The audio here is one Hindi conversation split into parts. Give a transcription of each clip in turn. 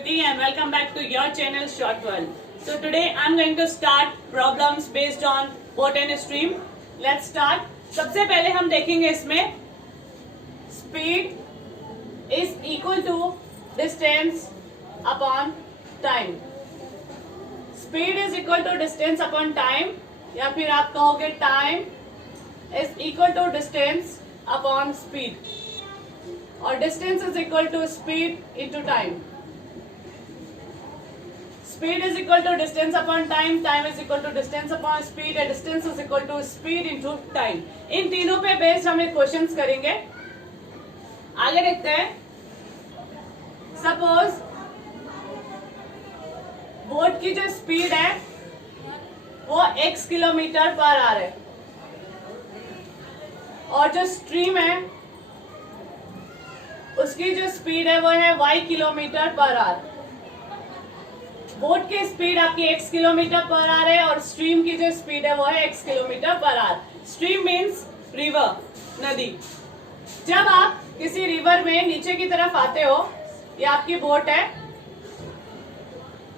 Kriti and welcome back to your channel Short World. So today I'm going to start problems based on boat and stream. Let's start. सबसे पहले हम देखेंगे इसमें speed is equal to distance upon time. Speed is equal to distance upon time या फिर आप कहोगे time is equal to distance upon speed और distance is equal to speed into time. Speed is equal to distance upon time, time is equal to distance upon speed and distance is equal to speed into time. इन तीनों पे बेस्ड हम एक क्वेश्चंस करेंगे. आगे देखते हैं. सपोज बोट की जो स्पीड है वो x किलोमीटर पर आवर है और जो स्ट्रीम है उसकी जो स्पीड है वो है y kilometre per our. Boat की स्पीड आपकी x किलोमीटर पर आवर है और स्ट्रीम की जो स्पीड है वो है x kilometre per our. Stream means river, नदी. जब आप किसी रिवर में नीचे की तरफ आते हो, ये आपकी बोट है,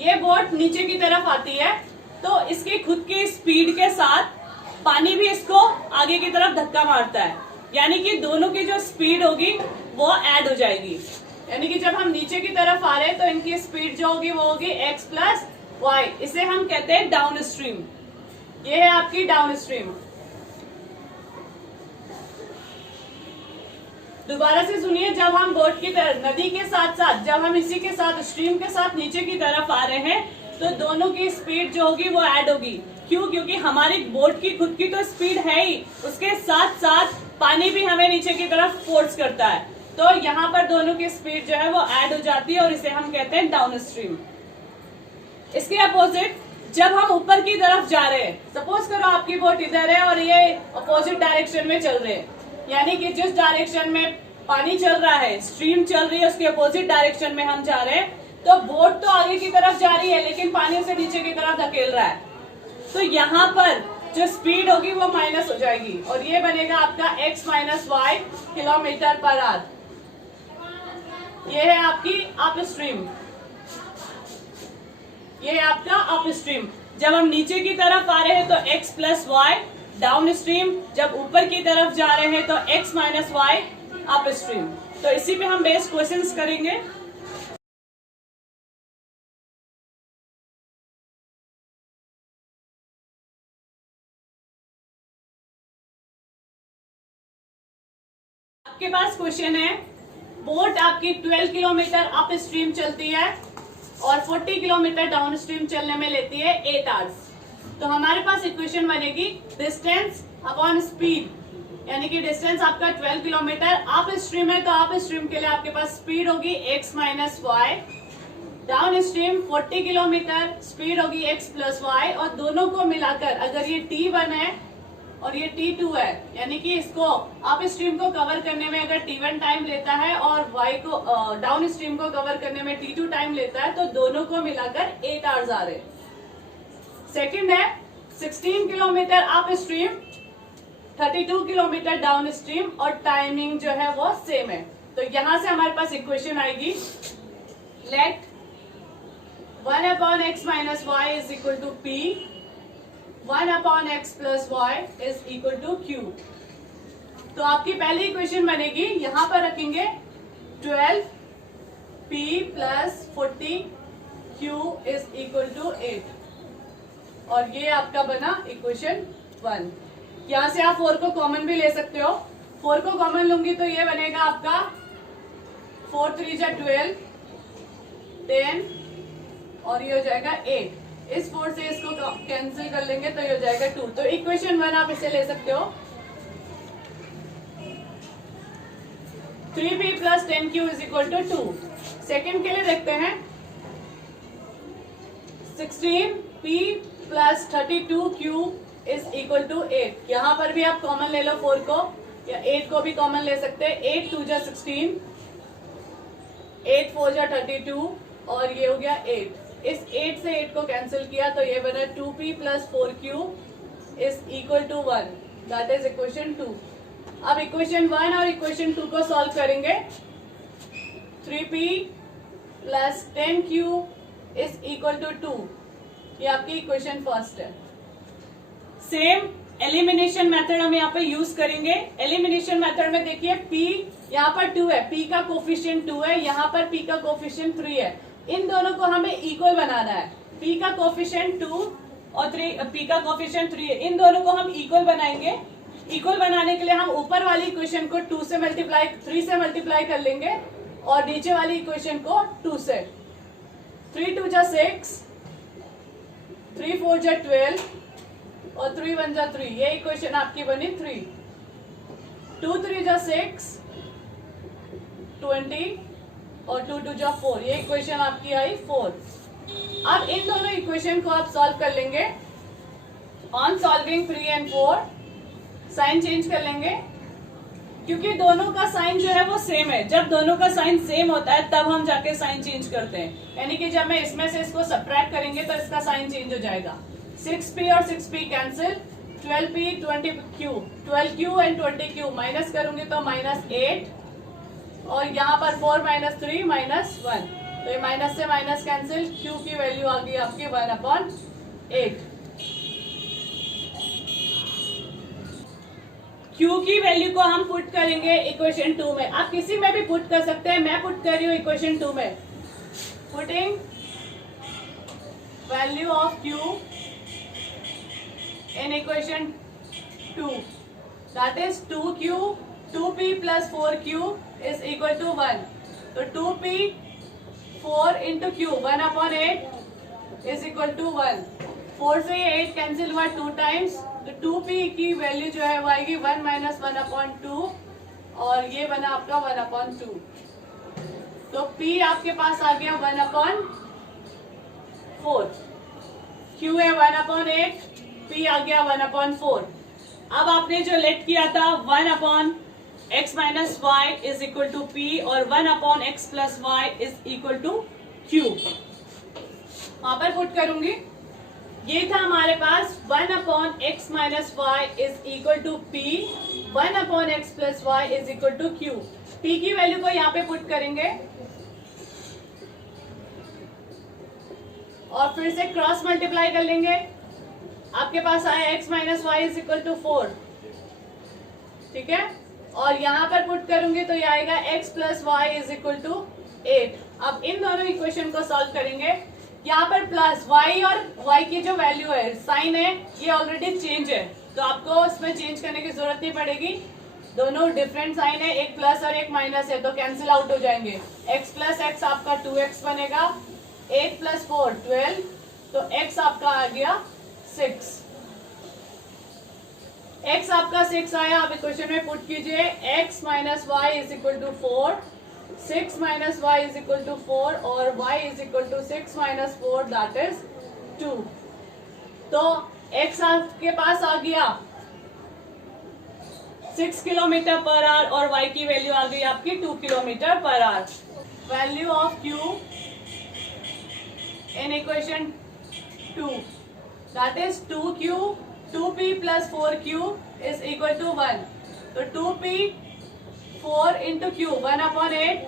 ये बोट नीचे की तरफ आती है तो इसकी खुद की स्पीड के साथ पानी भी इसको आगे की तरफ धक्का मारता है, यानी कि दोनों की जो स्पीड होगी वो ऐड हो जाएगी. यानी कि जब हम नीचे की तरफ आ रहे हैं तो इनकी स्पीड जो होगी वो होगी x प्लस वाई. इसे हम कहते हैं डाउन स्ट्रीम. ये है आपकी डाउन स्ट्रीम. दोबारा से सुनिए. जब हम बोट की तरफ नदी के साथ साथ जब हम इसी के साथ स्ट्रीम के साथ नीचे की तरफ आ रहे हैं तो दोनों की स्पीड जो होगी वो ऐड होगी. क्यों? क्योंकि हमारी बोट की खुद की तो स्पीड है ही, उसके साथ साथ पानी भी हमें नीचे की तरफ फोर्स करता है, तो यहाँ पर दोनों की स्पीड जो है वो ऐड हो जाती है और इसे हम कहते हैं डाउन स्ट्रीम. इसके अपोजिट जब हम ऊपर की तरफ जा रहे हैं, सपोज करो आपकी बोट इधर है और ये अपोजिट डायरेक्शन में चल रहे हैं, यानी कि जिस डायरेक्शन में पानी चल रहा है, स्ट्रीम चल रही है, उसके अपोजिट डायरेक्शन में हम जा रहे हैं, तो बोट तो आगे की तरफ जा रही है लेकिन पानी उसे नीचे की तरफ धकेल रहा है, तो यहाँ पर जो स्पीड होगी वो माइनस हो जाएगी और ये बनेगा आपका x minus y kilometre per hour. ये है आपकी अप स्ट्रीम. ये है आपका अप स्ट्रीम. जब हम नीचे की तरफ आ रहे हैं तो x plus y downstream, जब ऊपर की तरफ जा रहे हैं तो x minus y upstream. तो इसी पे हम बेस्ड क्वेश्चंस करेंगे. आपके पास क्वेश्चन है, बोट आपकी 12 किलोमीटर अप स्ट्रीम चलती है और 40 किलोमीटर डाउन स्ट्रीम चलने में लेती है 8 आवर्स. तो हमारे पास इक्वेशन बनेगी डिस्टेंस अपॉन स्पीड, यानी कि डिस्टेंस आपका 12 किलोमीटर अप स्ट्रीम है तो अप स्ट्रीम के लिए आपके पास स्पीड होगी x minus y, downstream 40 kilometre speed होगी x प्लस वाई और दोनों को मिलाकर अगर ये T1 है और ये T2 है, यानी कि इसको अप स्ट्रीम को कवर करने में अगर T1 टाइम लेता है और y को डाउन स्ट्रीम को कवर करने में T2 टाइम लेता है, तो दोनों को मिलाकर 8 आवर्स आ रहे. सेकंड है 16 kilometre upstream 32 kilometre downstream और टाइमिंग जो है वो सेम है. तो यहां से हमारे पास इक्वेशन आएगी, let 1 upon x minus y is equal to p, 1 upon x plus y is equal to q. तो आपकी पहली इक्वेशन बनेगी, यहां पर रखेंगे 12p plus 40q is equal to 8 और ये आपका बना इक्वेशन 1. यहां से आप 4 को कॉमन भी ले सकते हो. 4 को कॉमन लूंगी तो ये बनेगा आपका 4 3 जा 12 10 और ये हो जाएगा 8. इस 4 से इसको कैंसिल कर लेंगे तो ये हो जाएगा 2. तो इक्वेशन 1 आप इसे ले सकते हो. 3p plus 10q is equal to 2. Second के लिए देखते हैं, 16p plus 32q is equal to 8. यहां पर भी आप कॉमन ले लो 4 को या 8 को भी कॉमन ले सकते हैं. 8 2 जा 16, 8 4 जा 32 और ये हो गया 8. इस 8 से 8 को कैंसिल किया तो ये बना 2p plus 4q is equal to 1. That is equation 2. अब इक्वेशन 1 और इक्वेशन 2 को सॉल्व करेंगे. 3p plus 10q is equal to 2। ये आपकी इक्वेशन फर्स्ट है। सेम एलिमिनेशन मेथड हम यहाँ पे यूज करेंगे। एलिमिनेशन मेथड में देखिए p यहाँ पर 2 है, p का कोफिशिएंट 2 है, यहाँ पर p का कोफिशिएंट 3 है। इन दोनों को हमें इक्वल बनाना है। p का कोफिशिएंट 2 और p का कोफिशिएंट 3 है, इन दोनों को हम इक्वल बनाएंगे। इक्वल बनाने के लिए हम ऊपर वाली इक्वेशन को 3 से मल्टीप्लाई कर लेंगे और नीचे वाली इक्वेशन को 2 से। 3 2 जा 6, 3 4 जा 12 और 3 1 जा 3। ये इक्वेशन आपकी बनी 3। 2 3 जा 6, 20 और 2 2 जा 4। ये इक्वेशन आपकी आई 4। अब इन दोनों इक्वेशन को आप सॉल्व कर लेंगे। On solving 3 and 4 sign change कर लेंगे, क्योंकि दोनों का साइन जो है वो सेम है। जब दोनों का साइन सेम होता है तब हम जाके साइन चेंज करते हैं, यानी कि जब मैं इसमें से इसको सब्ट्रैक्ट करेंगे तो इसका साइन चेंज हो जाएगा। 6p और 6p cancel, 12p 20q, 12q and 20q minus करूंगी तो -8 और यहाँ पर 4 - 3 -1, तो ये माइनस से माइनस कैंसिल। q की वैल्यू आ गई आपकी 1/8। Q की वैल्यू को हम पुट करेंगे इक्वेशन 2 में। आप किसी में भी पुट कर सकते हैं, मैं पुट कर रही हूँ इक्वेशन 2 में। Putting value of Q in equation 2, that is 2Q 2p + 4Q is equal to 1। तो 2p 4 × Q 1/8 is equal to 1। 4 से 8 कैंसिल हुआ 2 टाइम्स, तो 2p की वैल्यू जो है वो आएगी 1 - 1/2 और ये बना आपका 1/2। तो p आपके पास आ गया 1/4, q है 1/8, p आ गया 1/4। अब आपने जो लेट किया था 1/x - y is equal to p और 1/x + y is equal to q, वहां पर पुट करूंगी। ये था हमारे पास 1/x - y is equal to p, 1/x + y is equal to q। p की वैल्यू को यहाँ पे पुट करेंगे और फिर से क्रॉस मल्टीप्लाई कर लेंगे। आपके पास आया x - y is equal to 4, ठीक है, और यहाँ पर पुट करूंगी तो ये आएगा x + y is equal to 8। अब इन दोनों इक्वेशन को सॉल्व करेंगे। यहाँ पर प्लस y और y की जो वैल्यू है, साइन है, ये ऑलरेडी चेंज है, तो आपको इसमें चेंज करने की जरूरत नहीं पड़ेगी। दोनों डिफरेंट साइन है, एक प्लस और एक माइनस है, तो कैंसिल आउट हो जाएंगे। x + x आपका 2x बनेगा, 8 + 4 12, तो x आपका आ गया 6। x आपका 6 आया। अब इक्वेशन में पुट कीजिए x - y is equal to 4, 6 - y is equal to 4 और y is equal to 6 - 4 that is 2। तो x आपके पास आ गया 6 km/h और y की वैल्यू आ गई आपकी 2 km/h। Value of q in equation 2, that is 2q 2p + 4q is equal to 1। तो 2p 4 × q 1/8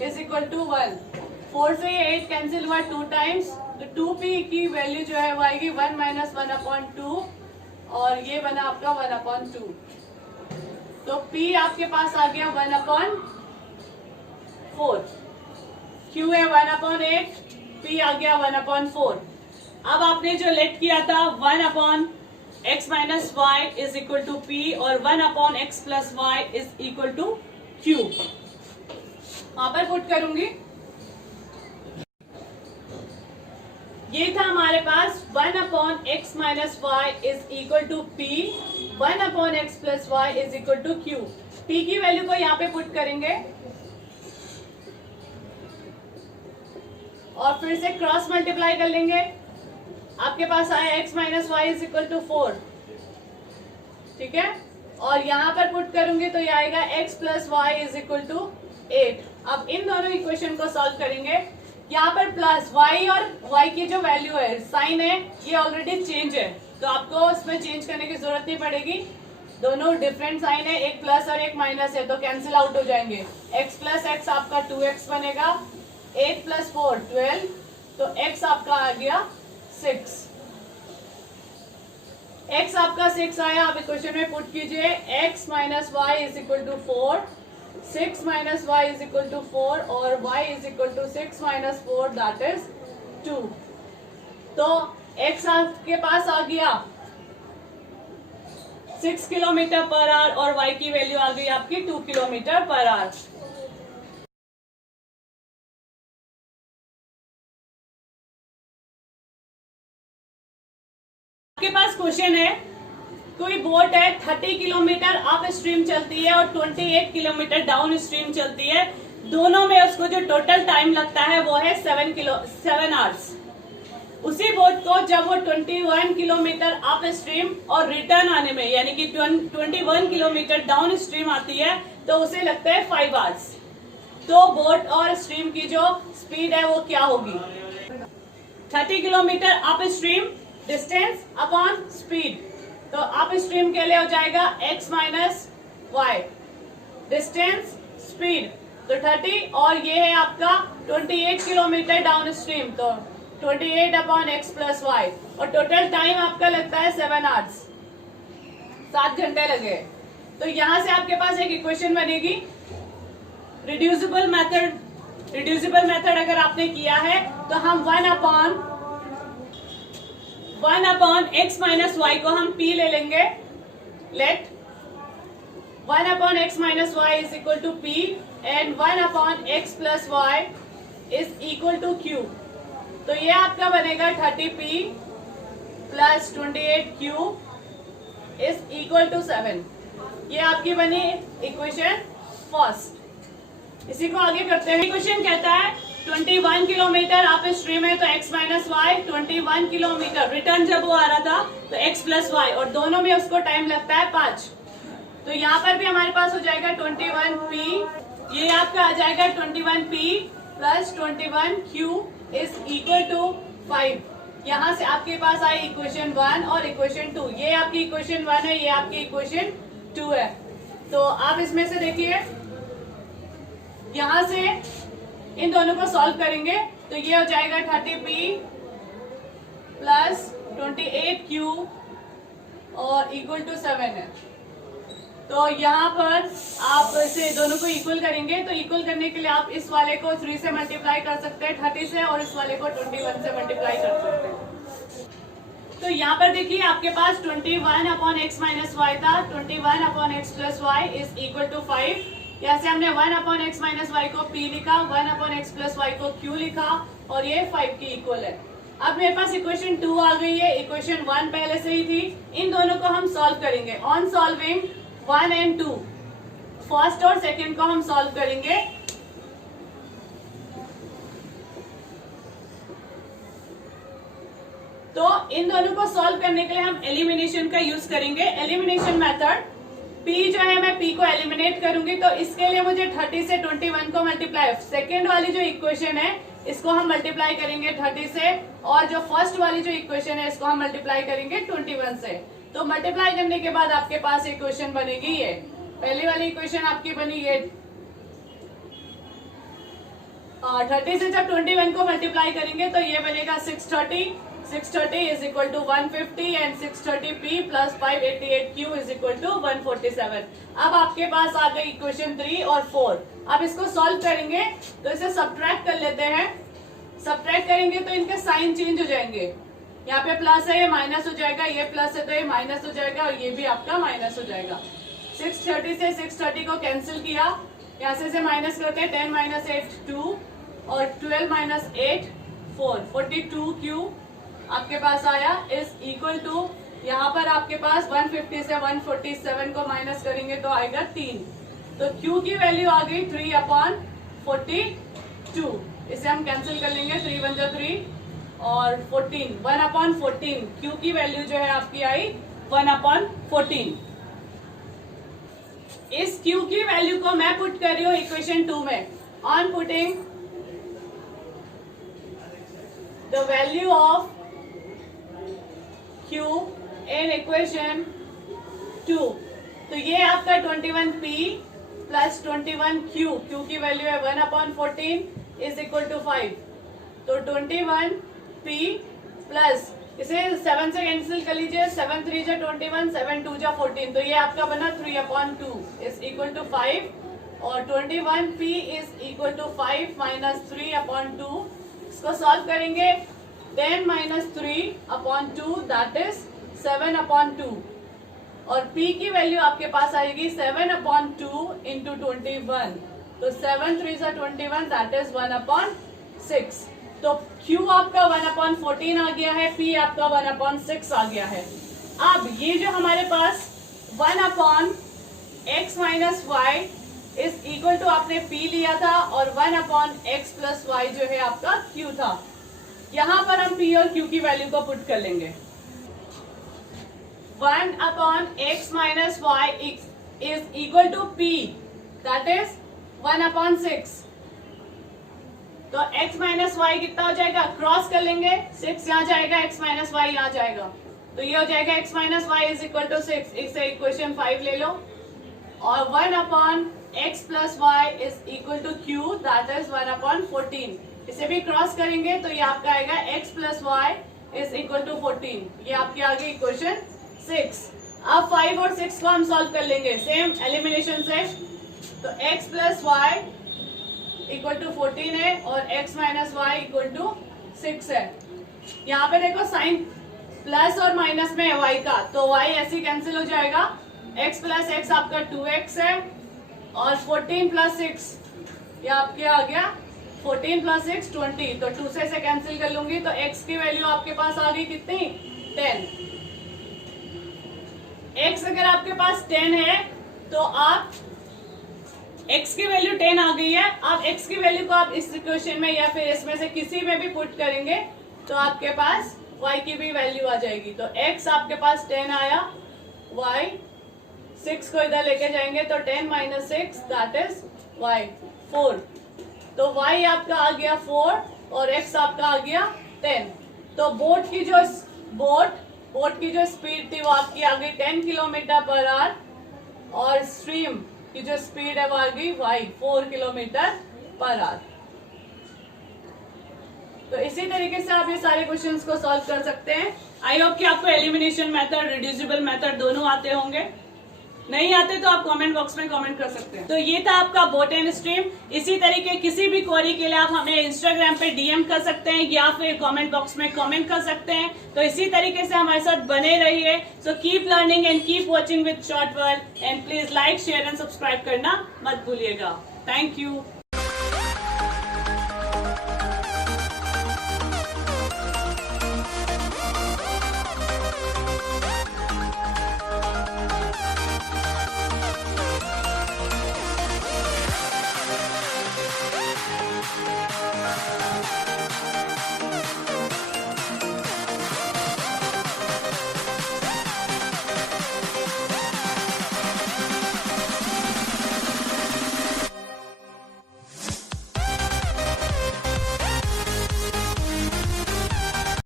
is equal to 1। 4 से 8 कैंसिल हुआ 2 टाइम्स, तो 2p की वैल्यू जो है वो आएगी 1 - 1/2 और ये बना आपका 1/2। तो p आपके पास आ गया 1/4, q है 1/8, p आ गया 1/4। अब आपने जो लेट किया था 1/x - y is equal to p और 1/x + y is equal to q, वहां पर पुट करूंगी। ये था हमारे पास 1/x - y is equal to p, 1/x + y is equal to q। p की वैल्यू को यहाँ पे पुट करेंगे और फिर से क्रॉस मल्टीप्लाई कर लेंगे। आपके पास आया x - y is equal to 4, ठीक है, और यहाँ पर पुट करूंगी तो ये आएगा x + y is equal to 8। अब इन दोनों इक्वेशन को सॉल्व करेंगे। यहाँ पर प्लस y और y की जो वैल्यू है, साइन है, ये ऑलरेडी चेंज है, तो आपको इसमें चेंज करने की जरूरत नहीं पड़ेगी। दोनों डिफरेंट साइन है, एक प्लस और एक माइनस है, तो कैंसिल आउट हो जाएंगे। x + x आपका 2x बनेगा, 8 + 4 12, तो x आपका आ गया 6। x आपका 6 आया। आप इक्वेशन में पुट कीजिए x - y = 4, 6 - y = 4 और y = 6 - 4 दैट इज 2। तो x आपके पास आ गया 6 km/h और y की वैल्यू आ गई आपकी 2 km/h। आपके पास क्वेश्चन है, कोई बोट है 30 किलोमीटर अप स्ट्रीम चलती है और 28 किलोमीटर डाउन स्ट्रीम चलती है। दोनों में उसको जो टोटल टाइम लगता है वो है 7 आवर्स। उसी बोट को जब वो 21 किलोमीटर अप स्ट्रीम और रिटर्न आने में यानी कि 21 किलोमीटर डाउन स्ट्रीम आती है तो उसे लगता है 5 आवर्स। तो बोट और स्ट्रीम की जो स्पीड है वो क्या होगी? 30 kilometre up stream distance upon speed, तो अप स्ट्रीम के लिए हो जाएगा x - y, डिस्टेंस स्पीड तो 30 और ये है आपका 28 किलोमीटर डाउन स्ट्रीम, तो 28/x + y और टोटल टाइम आपका लगता है 7 आवर्स, 7 घंटे लगे। तो यहां से आपके पास एक इक्वेशन बनेगी रिड्यूसिबल मेथड अगर आपने किया है तो हम 1/x - y को हम p ले लेंगे। Let 1/x - y = p and 1/x + y = q। तो ये आपका बनेगा 30p + 28q = 7। ये आपकी बनी इक्वेशन फर्स्ट। इसी को आगे करते हैं। इक्वेशन कहता है 21 किलोमीटर अप स्ट्रीम है तो x - y, 21 किलोमीटर रिटर्न जब वो आ रहा था तो x + y और दोनों में उसको टाइम लगता है 5। तो यहाँ पर भी हमारे पास हो जाएगा 21p, ये आपका आ जाएगा 21p + 21q = 5। यहाँ से आपके पास आई इक्वेशन 1 और इक्वेशन 2। ये आपकी इक्वेशन 1 है, ये आपकी इक्वेशन 2 है। तो आप इसमें से देखिए, यहां से इन दोनों को सॉल्व करेंगे तो ये हो जाएगा 30p + 28q और = 7 है। तो यहाँ पर आप इसे दोनों को इक्वल करेंगे तो इक्वल करने के लिए आप इस वाले को 3 से मल्टीप्लाई कर सकते हैं 30 से और इस वाले को 21 से मल्टीप्लाई कर सकते हैं। तो यहाँ पर देखिए आपके पास 21/x - y था, 21/x + y = 5। यहाँ से हमने 1/x - y को p लिखा, 1/x + y को q लिखा और ये 5 की इक्वल है। अब मेरे पास इक्वेशन 2 आ गई है, इक्वेशन 1 पहले से ही थी। इन दोनों को हम सॉल्व करेंगे। ऑन सॉल्विंग 1 एंड 2, फर्स्ट और सेकंड को हम सॉल्व करेंगे। तो इन दोनों को सॉल्व करने के लिए हम एलिमिनेशन का यूज करेंगे। एलिमिनेशन मेथड, p जो है मैं p को एलिमिनेट करूंगी तो इसके लिए मुझे 30 से 21 को मल्टीप्लाई, सेकेंड वाली जो इक्वेशन है इसको हम मल्टीप्लाई करेंगे 30 से और जो फर्स्ट वाली जो इक्वेशन है इसको हम मल्टीप्लाई करेंगे 21 से। तो मल्टीप्लाई करने के बाद आपके पास इक्वेशन बनेगी ये, पहली वाली इक्वेशन आपकी बनी ये 30 से जब 21 को मल्टीप्लाई करेंगे तो ये बनेगा 630 = 150 एंड 630p + 588q = 147। अब आपके पास आ गई इक्वेशन 3 और 4। अब इसको सॉल्व करेंगे तो इसे सब्ट्रैक्ट कर लेते हैं। सब्ट्रैक्ट करेंगे तो इनके साइन चेंज हो जाएंगे, यहाँ पे प्लस है ये माइनस हो जाएगा, ये प्लस है तो ये माइनस हो जाएगा और ये भी आपका माइनस हो जाएगा। 630 से 630 को कैंसिल किया, यहाँ से माइनस करते हैं 10 - 8 2 और 12 - 8 4, 42q आपके पास आया = यहाँ पर आपके पास 150 से 147 को माइनस करेंगे तो आएगा 3। तो q की वैल्यू आ गई 3/42। इसे हम कैंसिल कर लेंगे, 3 × 3 और 14, 1/14। q की वैल्यू जो है आपकी आई 1/14। इस q की वैल्यू को मैं पुट कर रही हूँ इक्वेशन 2 में। On putting the value of q in equation 2, तो ये आपका 21p + 21q, q की वैल्यू है 1/14, इज इक्वल टू 5, तो 21p प्लस इसे 7 से कैंसिल कर लीजिए, 7 3 जा 21, 7 2 जा 14, तो ये आपका बना 3/2 इज इक्वल टू 5 और 21p is equal to 5 minus 3/2। इसको सॉल्व करेंगे 10 माइनस 3/2 दैट इज 7/2 और p की वैल्यू आपके पास आएगी 7/2 इंटू 21, तो 7 3 जा 21 दैट इज 1/6। तो q आपका 1/14 आ गया है, p आपका 1/6 आ गया है। अब ये जो हमारे पास 1/x minus y is equal to आपने p लिया था और 1/x प्लस वाई जो है आपका q था। यहां पर हम p और q की वैल्यू को पुट कर लेंगे। 1/x minus y is equal to p that is 1/6। तो x माइनस वाई कितना हो जाएगा, क्रॉस कर लेंगे, 6 यहाँ जाएगा, x माइनस वाई यहाँ जाएगा, तो ये हो जाएगा x minus y is equal to 6। इससे इक्वेशन 5 ले लो और 1/x plus y is equal to q that is 1/14। इसे भी क्रॉस करेंगे तो ये आपका आएगा x plus y is equal to 14, ये आपके आगे इक्वेशन 6। अब 5 और 6 को हम सॉल्व कर लेंगे सेम एलिमिनेशन से, तो x plus y equal to 14 है और x minus y equal to 6 है। यहाँ पे देखो साइन प्लस और माइनस में है y का, तो y ऐसे कैंसिल हो जाएगा, x प्लस x आपका 2x है और 14 प्लस 6 ये आपके आ गया 14 प्लस 6 20, तो 2 से कैंसिल कर लूंगी तो x की वैल्यू आपके पास आ गई कितनी 10। x अगर आपके पास 10 है तो आप x की वैल्यू 10 आ गई है, आप x की वैल्यू को आप इस इक्वेशन में या फिर इसमें से किसी में भी पुट करेंगे तो आपके पास y की भी वैल्यू आ जाएगी। तो x आपके पास 10 आया, y 6 को इधर लेके जाएंगे तो 10 माइनस 6 दैट इज y 4, तो y आपका आ गया 4 और x आपका आ गया 10। तो बोट की जो स्पीड थी वो आपकी आ गई 10 किलोमीटर पर आवर और स्ट्रीम की जो स्पीड है वो आ गई y 4 किलोमीटर पर आवर। तो इसी तरीके से आप ये सारे क्वेश्चंस को सॉल्व कर सकते हैं। आई होप कि आपको एलिमिनेशन मेथड, रिड्यूसिबल मेथड दोनों आते होंगे। नहीं आते तो आप कमेंट बॉक्स में कमेंट कर सकते हैं। तो ये था आपका बोट एंड स्ट्रीम। इसी तरीके किसी भी क्वेरी के लिए आप हमें इंस्टाग्राम पे डीएम कर सकते हैं या फिर कमेंट बॉक्स में कमेंट कर सकते हैं। तो इसी तरीके से हमारे साथ बने रहिए। So keep learning and keep watching with short world and please like, share and subscribe करना मत भूलिएगा। Thank you.